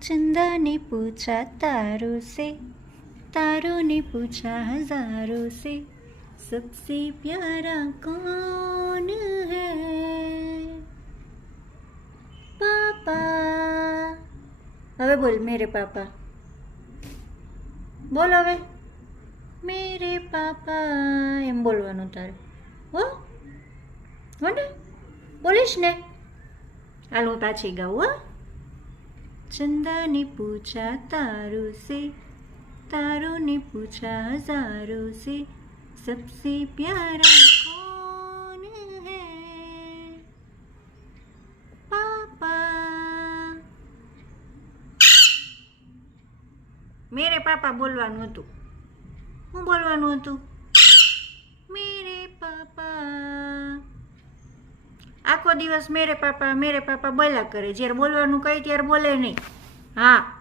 चंदा ने पूछा तारों से, तारों ने पूछा हजारों से, सबसे प्यारा कौन है पापा। હવે બોલ મેરે પાપા, બોલ હવે મેરે પાપા એમ બોલવાનું તારે. હો હો ને, બોલીશ ને? હાલ હું પાછી ગાઉં. હો. चंदा ने पूछा तारों से, तारों ने पूछा हजारों से, सबसे प्यारा कौन है पापा. મેરે પાપા બોલવાનું હતું. હું બોલવાનું હતું? મેરે પાપા. આખો દિવસ મેરે પાપા બોલ્યા કરે. જ્યારે બોલવાનું કહે ત્યારે બોલે નહીં. હા.